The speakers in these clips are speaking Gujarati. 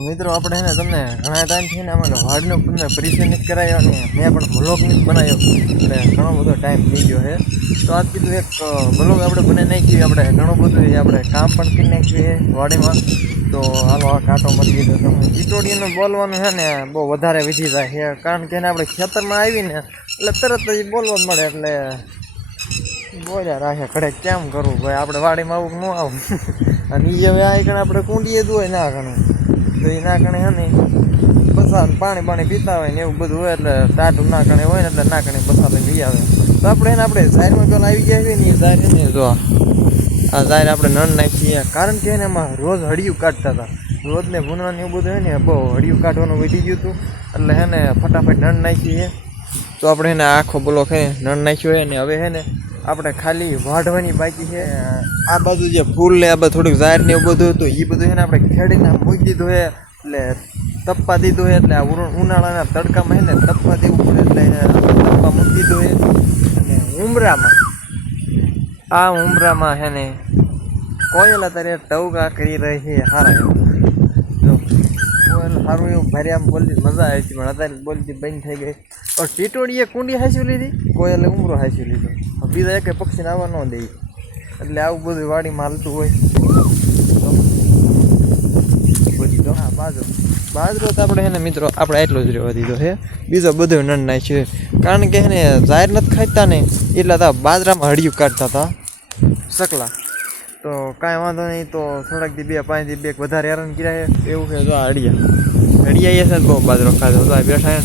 મિત્રો, આપણે છે ને તમને ઘણા ટાઈમથી ને અમારે વાડનો તમને પરિચય કરાયો અને મેં પણ બ્લોગ નથી બનાવ્યો. એટલે ઘણો બધો ટાઈમ થઈ ગયો છે. તો આજ કીધું એક બ્લોગ આપણે બને નાખ્યું આપણે ઘણું બધું આપણે કામ પણ કરી નાખ્યું વાડીમાં. તો હાલો, આ કાંટો મળી ગયો તમે ચીટોડીનું બોલવાનું છે ને, બહુ વધારે વિધિ થાય છે. કારણ કે એને આપણે ખેતરમાં આવીને, એટલે તરત જ બોલવા મળે. એટલે બોલ્યા રાખે ખડે કેમ કરવું? ભાઈ, આપણે વાડીમાં આવું ન આવું? અને એ હવે આ કણ આપણે કુંડીએ જ ના ઘણું. તો એ ના કણે હે ને. બસા પાણી પાણી પીતા હોય ને એવું બધું હોય એટલે ટાટું ના કણે હોય ને એટલે ના કણે બસા લઈ આવે. તો આપણે એને આપણે ઝાડમાં પેલા આવી ગયા છીએ ને એ ઝાડ ને જો આ. ઝાડ આપણે નણ નાખીએ. કારણ કે એને એમાં રોજ હળિયું કાઢતા હતા. રોજને ભૂનવાનું એવું બધું હોય ને બહુ હળિયું કાઢવાનું વધી ગયું હતું. એટલે હે ને ફટાફટ નણ નાખીએ. તો આપણે એને આખો બોલો હે નણ નાખ્યો હે ને હવે હે ને આપણે ખાલી વાઢવાની બાકી છે. આ બાજુ જે ફૂલ ને આ બધું થોડુંક ઝાડ ને એવું બધું હતું એ બધું છે ને આપણે ખેડીને મૂકી દીધું છે, એટલે તપવા દીધું છે, એટલે આ ઉનાળાના તડકામાં છે ને તપવા દેવું પડે, એટલે તપવા મૂકી દીધું છે. અને ઉમરામાં, આ ઉમરામાં છે ને કોયલ અત્યારે ટવકા કરી રહી છે હારા એવું કોયલ સારું એવું ભારે આમ બોલતી મજા આવી હતી, પણ અત્યારે બોલતી બંધ થઈ ગઈ. પણ ટીટોડીએ કુંડી હાંસી લીધી, કોયલે ઉમરો હાંસી લીધો. બીજા એકે પક્ષીને આવવા ન દે. એટલે આવું બધું વાડીમાં હાલતું હોય. હા, બાજરો. બાજરો તો આપણે છે ને મિત્રો, આપણે એટલો જ રહેવા દીધો છે બીજો બધો નન છે. કારણ કે એને જાહેર નથી ખાતા ને, એટલે તો બાજરામાં હળિયું કાઢતા હતા. સકલા. તો કાંઈ વાંધો નહીં, તો થોડાક દી બે, પાંચ દી બે વધારે હેરાન કર્યા છે એવું છે, જો આ હળિયા. હળિયા છે ને બહુ બાજરો ખાધો. તો બેઠા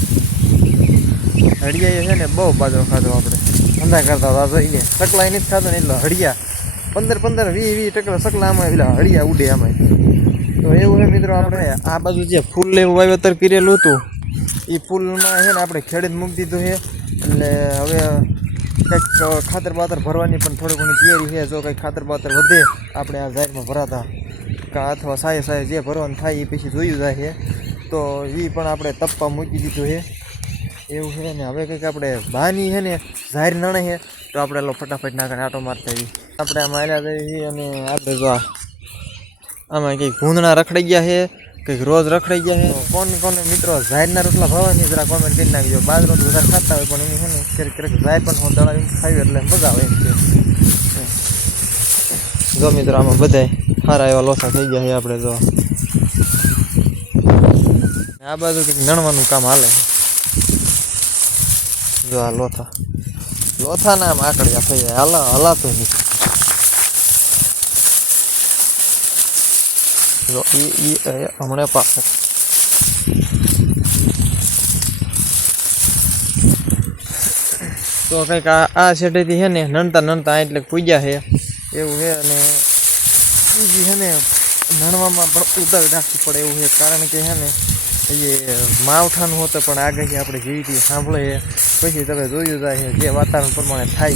હળિયા છે ને બહુ બાજરો ખાધો આપણે. ધંધા કરતા હતા જોઈએ એની જ ખાતો ને એટલે હળિયા, પંદર પંદર વીસ વીસ ટકા સકલા આમાં, એટલે હળિયા ઉડે આમાં તો એવું છે મિત્રો આપણે આ બાજુ જે ફૂલ લેવું વાવેતર કરેલું હતું એ ફૂલમાં છે ને આપણે ખેડે મૂકી દીધું છે એટલે હવે કંઈક ખાતર બાતર ભરવાની પણ થોડી ઘણી તૈયારી છે જો કંઈક ખાતર બાતર વધે, આપણે આ જાહેરમાં ભરાતા. કાં અથવા સાય સાય જે ભરવાનું થાય એ પછી જોયું જાય છે તો એ પણ આપણે તપવા મૂકી દીધું છે એવું છે ને, હવે કંઈક આપણે બાની છે ને, જાહેર નણે છે, તો આપણે લો ફટાફટ નાખીને આટો મારતા આવી આપણે આમ આવ્યા જઈએ અને આપણે જો આમાં કંઈક ભૂંદણા રખડાઈ ગયા છે, કંઈક રોજ રખડાઈ ગયા છે. કોણ કોને મિત્રો જાહેરના રોટલા ભાવવાની જરા કોમેન્ટ કરી નાખજો. બાજરો તો વધારે ખાતા હોય, પણ એની છે ને, ક્યારેક ક્યારેક જાહેર પણ હું દળાવીને ખાવી એટલે મજા આવે એમ જો મિત્રો, આમાં બધાય સારા એવા લોસા થઈ ગયા છે આપણે જો. આ બાજુ કંઈક નણવાનું કામ હાલે જો આ લોથા. લોથા ના આમ આકડિયા થઈ જાય. હલા, હલાતું નથી જો, ઈ ઈ, એ હમણાં પાછળ તો કંઈક આ આ સેટેથી છે ને, નણતા નણતા એટલે પૂજ્યા છે એવું છે અને બીજી છે ને, નણવામાં પણ ઉતાર રાખવી પડે એવું છે કારણ કે છે ને એ માવઠાનું હોतं પણ આગાહી આપણે જેવી રીતે સાંભળીએ પછી તમે જોયું જાય જે વાતાવરણ પ્રમાણે થાય.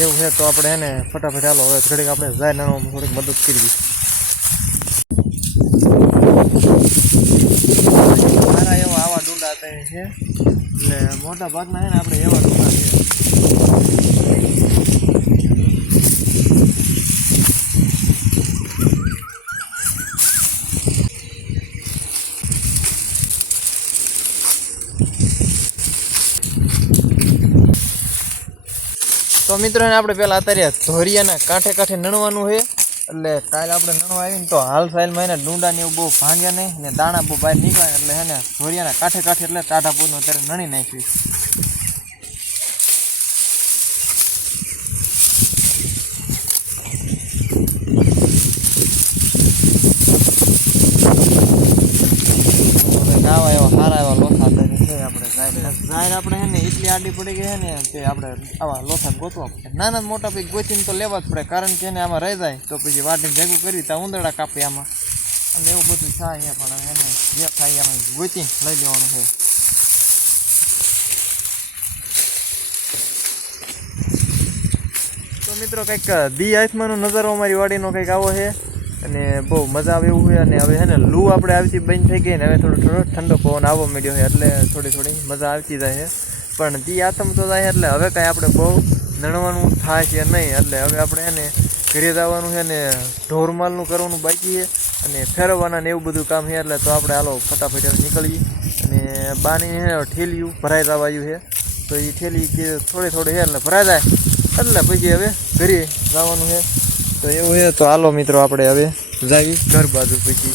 એવું છે તો આપણે એને ફટાફટ હાલો, હવે ઘડીક આપણે જાય નાનો થોડીક મદદ કરવી. મારા એવા આવા ડુંડા થાય છે. એટલે મોટા ભાગના છે ને આપણે એવા ડુંડા છે. તો મિત્રોને આપણે પહેલાં અત્યારે ધોરિયાના કાંઠે કાંઠે નણવાનું છે. એટલે કાલે આપણે નણવા આવીને તો હાલ ફાઇલમાં એને ડુંડા ને એવું બહુ ભાંગ્યા નહીં ને દાણા બહુ બહાર નીકળે એટલે એને ધોરિયાના કાંઠે કાંઠે એટલે ટાટા પૂરનું અત્યારે નણી નાખ્યું હવે આવા એવા સારા એવા લોથા અત્યારે છે આપણે ઝાહેર ઝાહેર આપણે છે ને એટલી આડી પડી ગઈ છે ને કે આપણે આવા લોથા ગોતવા પડે. નાના મોટા પછી ગોતીને તો લેવા જ પડે, કારણ કે એને આમાં રહી જાય. તો પછી વાટીને ભેગું કરી ત્યાં ઉંદરડા કાપે આમાં. અને એવું બધું થાય છે પણ એને જે થાય એમાં ગોતી લઈ લેવાનું છે. તો મિત્રો કંઈક દી આસમાનો નજારો અમારી વાડીનો કંઈક આવો છે, અને બહુ મજા આવે એવું હોય અને હવે છે ને લૂ આપણે આવતી બંધ થઈ ગઈ ને, હવે થોડો થોડો ઠંડો પવન આવવા માંડ્યો છે, એટલે થોડી થોડી મજા આવતી જાય છે. પણ દી આથમ થાય એટલે હવે કાંઈ આપણે બહુ નણવાનું થાય છે નહીં. એટલે હવે આપણે એને ઘરે જવાનું છે ને ઢોરમાલનું કરવાનું બાકી છે અને ફેરવવાના ને એવું બધું કામ છે. એટલે તો આપણે હાલો ફટાફટ નીકળીએ. અને બાની ઠેલિયું ભરાઈ જવાયું છે. તો એ ઠેલી થોડે થોડે છે એટલે ભરાઈ જાય. એટલે પછી હવે ઘરે જવાનું છે. તો એવું છે. તો હાલો મિત્રો આપણે હવે જાવી ઘર બાજુ પછી.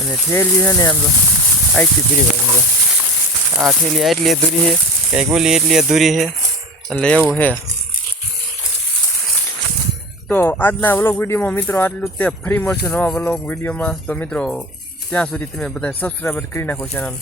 અને ઠેલી છે ને આમ તો આઈથી વાળી આ થેલી આટલી અધૂરી છે, કંઈક ઓલી એટલી અધૂરી છે, એટલે એવું છે. તો આજના વ્લોગ વિડીયોમાં મિત્રો આટલું તે. ફરી મળશે નવા વ્લોગ વિડીયોમાં. તો મિત્રો, ત્યાં સુધી તમે બધા સબસ્ક્રાઈબર કરી નાખો ચેનલ